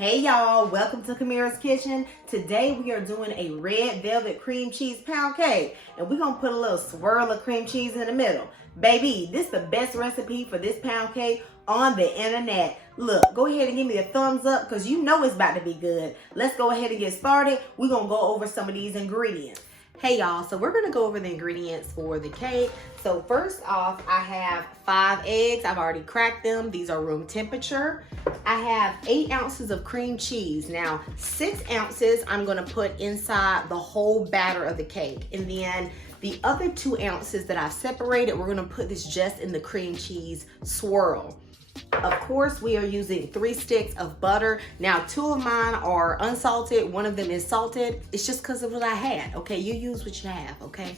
Hey y'all, welcome to Camirra's Kitchen. Today we are doing a red velvet cream cheese pound cake, and we're gonna put a little swirl of cream cheese in the middle. Baby, this is the best recipe for this pound cake on the internet. Look, go ahead and give me a thumbs up because you know it's about to be good. Let's go ahead and get started. We're gonna go over some of these ingredients. Hey y'all, so we're gonna go over the ingredients for the cake. So first off, I have 5 eggs. I've already cracked them. These are room temperature. I have 8 ounces of cream cheese. Now, 6 ounces I'm gonna put inside the whole batter of the cake. And then the other 2 ounces that I've separated, we're gonna put this just in the cream cheese swirl. Of course, we are using 3 sticks of butter. Now, 2 of mine are unsalted. 1 of them is salted. It's just because of what I had, okay? You use what you have, okay?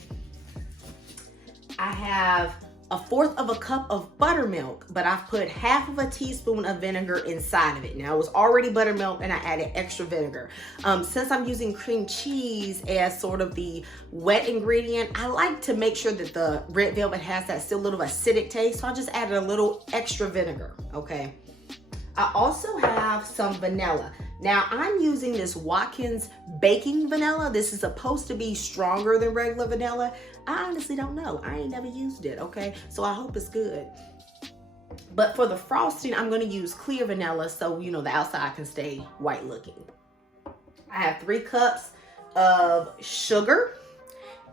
I have 1/4 of a cup of buttermilk, but I've put 1/2 teaspoon of vinegar inside of it. Now, it was already buttermilk and I added extra vinegar. Since I'm using cream cheese as sort of the wet ingredient, I like to make sure that the red velvet has that still little acidic taste, so I just added a little extra vinegar, okay? I also have some vanilla. Now, I'm using this Watkins baking vanilla. This is supposed to be stronger than regular vanilla. I honestly don't know. I ain't never used it, okay? So I hope it's good. But for the frosting, I'm gonna use clear vanilla so, you know, the outside can stay white looking. I have 3 cups of sugar.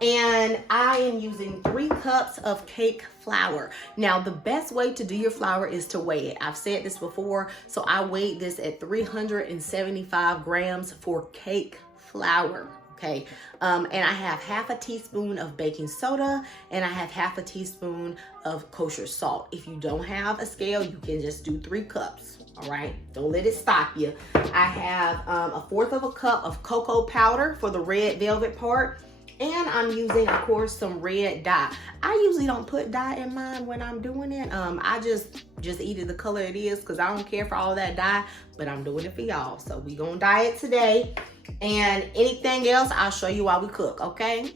And I am using 3 cups of cake flour. Now, the best way to do your flour is to weigh it. I've said this before, so I weighed this at 375 grams for cake flour, okay? And I have 1/2 teaspoon of baking soda, and I have 1/2 teaspoon of kosher salt. If you don't have a scale, you can just do 3 cups, all right? Don't let it stop you. I have 1/4 of a cup of cocoa powder for the red velvet part. And I'm using, of course, some red dye. I usually don't put dye in mine when I'm doing it. I just eat it the color it is because I don't care for all that dye, but I'm doing it for y'all. So we gonna dye it today. And anything else, I'll show you while we cook, okay?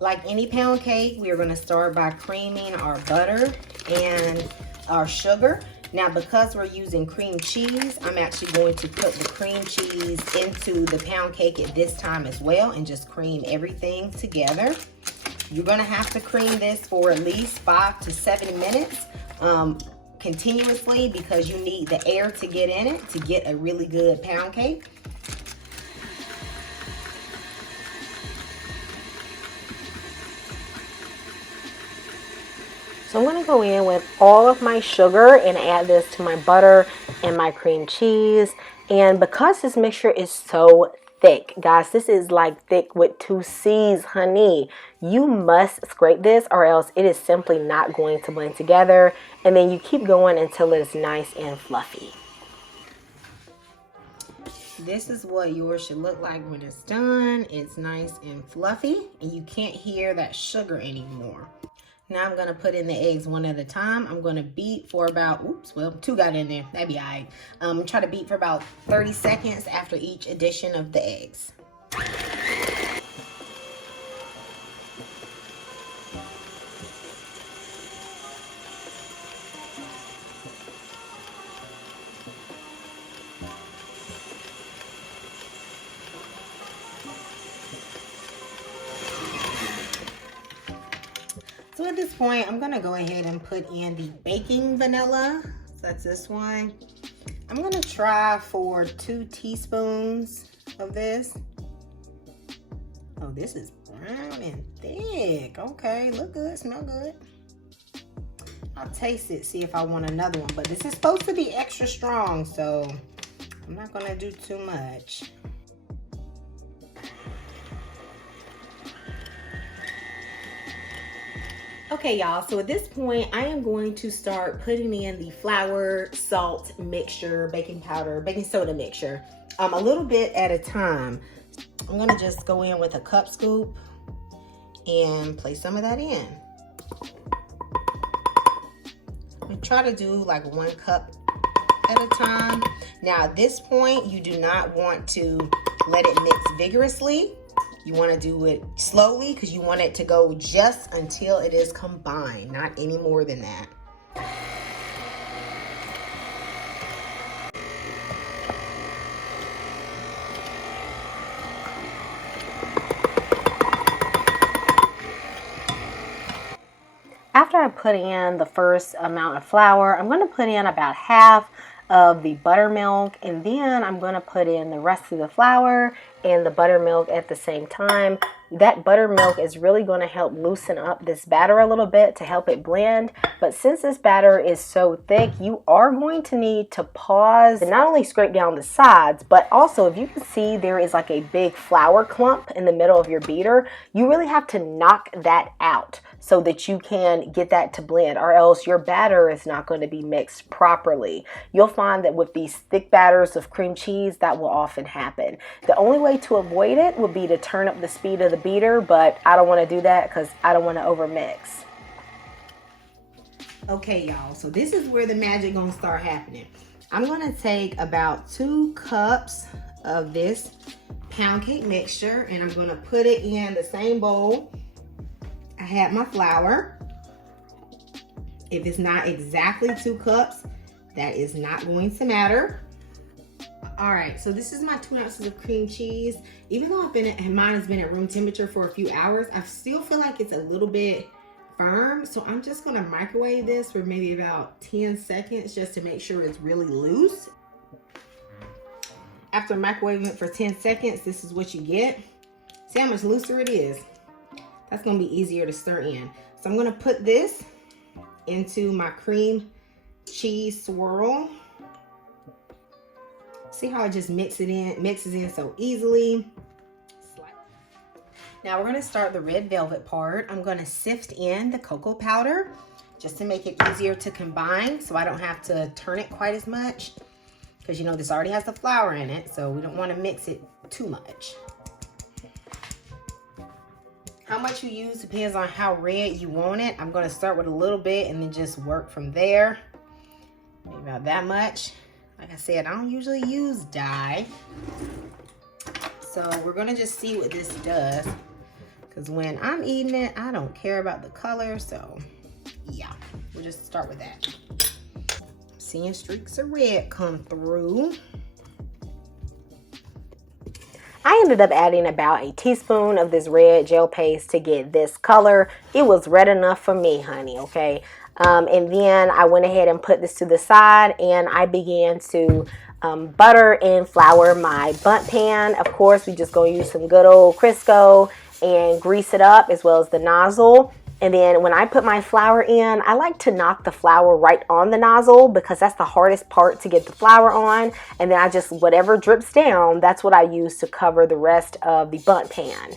Like any pound cake, we're gonna start by creaming our butter and our sugar. Now, because we're using cream cheese, I'm actually going to put the cream cheese into the pound cake at this time as well and just cream everything together. You're gonna have to cream this for at least 5 to 7 minutes continuously because you need the air to get in it to get a really good pound cake. So I'm gonna go in with all of my sugar and add this to my butter and my cream cheese. And because this mixture is so thick, guys, this is like thick with 2 C's, honey. You must scrape this or else it is simply not going to blend together. And then you keep going until it's nice and fluffy. This is what yours should look like when it's done. It's nice and fluffy and you can't hear that sugar anymore. Now I'm gonna put in the eggs one at a time. I'm gonna beat for about, oops, well, 2 got in there, that'd be all right. Try to beat for about 30 seconds after each addition of the eggs. So at this point, I'm gonna go ahead and put in the baking vanilla. So that's this one. I'm gonna try for 2 teaspoons of this. Oh, this is brown and thick. Okay, look good, smell good. I'll taste it, see if I want another one. But this is supposed to be extra strong, so I'm not gonna do too much. Okay, y'all, so at this point, I am going to start putting in the flour, salt mixture, baking powder, baking soda mixture, a little bit at a time. I'm gonna just go in with a cup scoop and place some of that in. We try to do like 1 cup at a time. Now, at this point, you do not want to let it mix vigorously. You want to do it slowly because you want it to go just until it is combined, not any more than that. after I put in the first amount of flour, I'm going to put in about half of the buttermilk, and then I'm going to put in the rest of the flour and the buttermilk at the same time. That buttermilk is really going to help loosen up this batter a little bit to help it blend. But since this batter is so thick, you are going to need to pause and not only scrape down the sides, but also if you can see there is like a big flour clump in the middle of your beater, you really have to knock that out so that you can get that to blend, or else your batter is not going to be mixed properly. You'll find that with these thick batters of cream cheese, that will often happen. The only way to avoid it would be to turn up the speed of the beater, but I don't want to do that because I don't want to overmix. Okay, y'all, so this is where the magic gonna start happening. I'm gonna take about 2 cups of this pound cake mixture, and I'm gonna put it in the same bowl I had my flour. If it's not exactly 2 cups, that is not going to matter. All right, so this is my 2 ounces of cream cheese. Even though mine has been at room temperature for a few hours, I still feel like it's a little bit firm. So I'm just gonna microwave this for maybe about 10 seconds just to make sure it's really loose. After microwaving it for 10 seconds, this is what you get. See how much looser it is? That's gonna be easier to stir in. So I'm gonna put this into my cream cheese swirl. See how it just mixes in so easily. Now we're gonna start the red velvet part. I'm gonna sift in the cocoa powder just to make it easier to combine so I don't have to turn it quite as much, because you know this already has the flour in it, so we don't want to mix it too much. How much you use depends on how red you want it. I'm gonna start with a little bit and then just work from there. Maybe about that much. Like I said, I don't usually use dye. So we're gonna just see what this does. Because when I'm eating it, I don't care about the color. So yeah, we'll just start with that. I'm seeing streaks of red come through. I ended up adding about a teaspoon of this red gel paste to get this color. It was red enough for me, honey, okay? And then I went ahead and put this to the side, and I began to butter and flour my bundt pan. Of course, we just gonna use some good old Crisco and grease it up, as well as the nozzle. And then when I put my flour in, I like to knock the flour right on the nozzle because that's the hardest part to get the flour on. And then I just, whatever drips down, that's what I use to cover the rest of the bundt pan.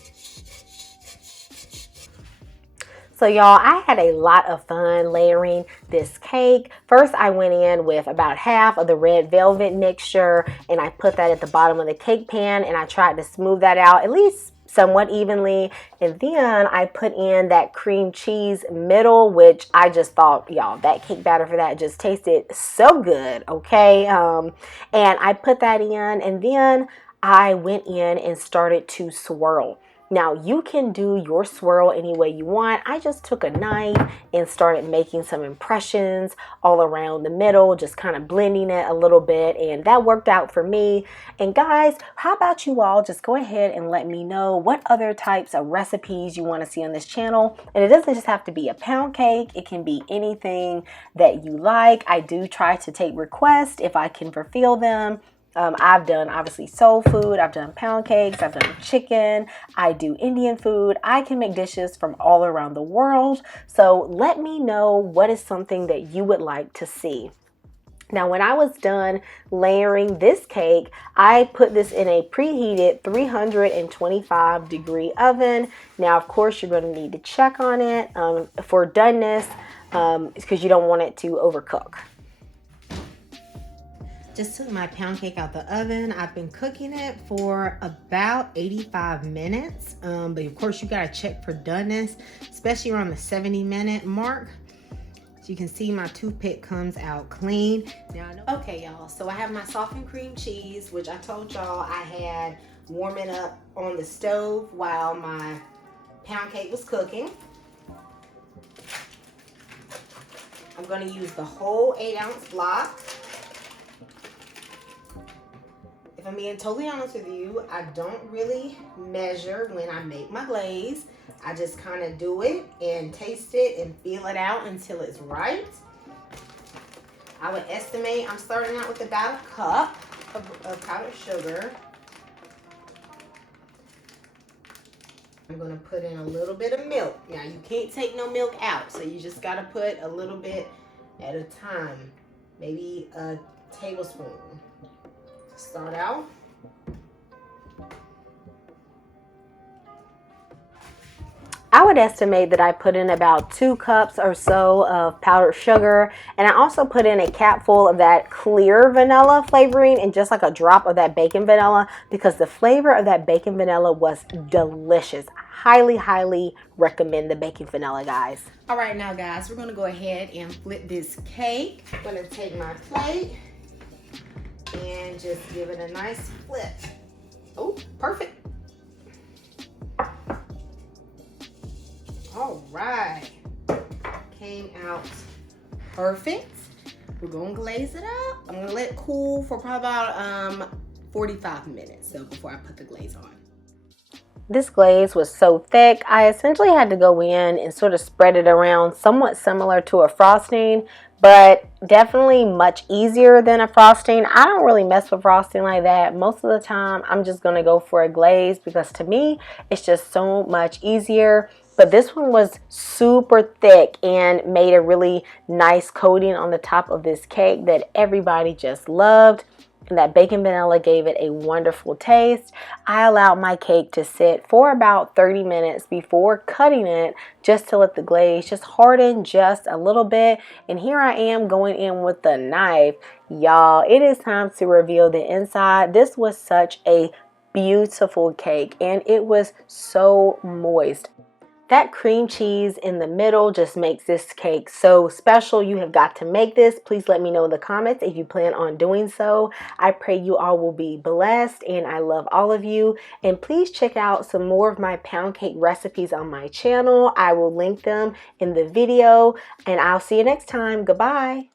So y'all, I had a lot of fun layering this cake. First, I went in with about half of the red velvet mixture, and I put that at the bottom of the cake pan, and I tried to smooth that out at least somewhat evenly. And then I put in that cream cheese middle, which I just thought, y'all, that cake batter for that just tasted so good, okay? And I put that in, and then I went in and started to swirl. Now, you can do your swirl any way you want. I just took a knife and started making some impressions all around the middle, just kind of blending it a little bit, and that worked out for me. And guys, how about you all just go ahead and let me know what other types of recipes you want to see on this channel. And it doesn't just have to be a pound cake. It can be anything that you like. I do try to take requests if I can fulfill them. I've done obviously soul food, I've done pound cakes, I've done chicken, I do Indian food. I can make dishes from all around the world. So let me know what is something that you would like to see. Now, when I was done layering this cake, I put this in a preheated 325-degree oven. Now, of course, you're going to need to check on it for doneness because you don't want it to overcook. Just took my pound cake out the oven. I've been cooking it for about 85 minutes. But of course you gotta check for doneness, especially around the 70-minute mark. So you can see my toothpick comes out clean. Now I know. Okay, y'all, so I have my softened cream cheese, which I told y'all I had warming up on the stove while my pound cake was cooking. I'm gonna use the whole 8-ounce block. If I'm being totally honest with you, I don't really measure when I make my glaze. I just kind of do it and taste it and feel it out until it's right. I would estimate I'm starting out with about a cup of powdered sugar. I'm going to put in a little bit of milk. Now, you can't take no milk out, so you just got to put a little bit at a time. Maybe a tablespoon. Start out. I would estimate that I put in about 2 cups or so of powdered sugar, and I also put in a capful of that clear vanilla flavoring and just like a drop of that bacon vanilla, because the flavor of that bacon vanilla was delicious. Highly recommend the bacon vanilla, guys. All right, now guys, we're gonna go ahead and flip this cake. I'm gonna take my plate and just give it a nice flip. Oh, perfect. All right, came out perfect. We're gonna glaze it up. I'm gonna let it cool for probably about 45 minutes, so before I put the glaze on. This glaze was so thick, I essentially had to go in and sort of spread it around, somewhat similar to a frosting, but definitely much easier than a frosting. I don't really mess with frosting like that. Most of the time, I'm just gonna go for a glaze because to me, it's just so much easier. But this one was super thick and made a really nice coating on the top of this cake that everybody just loved. And that bacon vanilla gave it a wonderful taste. I allowed my cake to sit for about 30 minutes before cutting it, just to let the glaze just harden just a little bit. And here I am going in with the knife. Y'all, it is time to reveal the inside. This was such a beautiful cake and it was so moist. That cream cheese in the middle just makes this cake so special. You have got to make this. Please let me know in the comments if you plan on doing so. I pray you all will be blessed and I love all of you. And please check out some more of my pound cake recipes on my channel. I will link them in the video and I'll see you next time. Goodbye.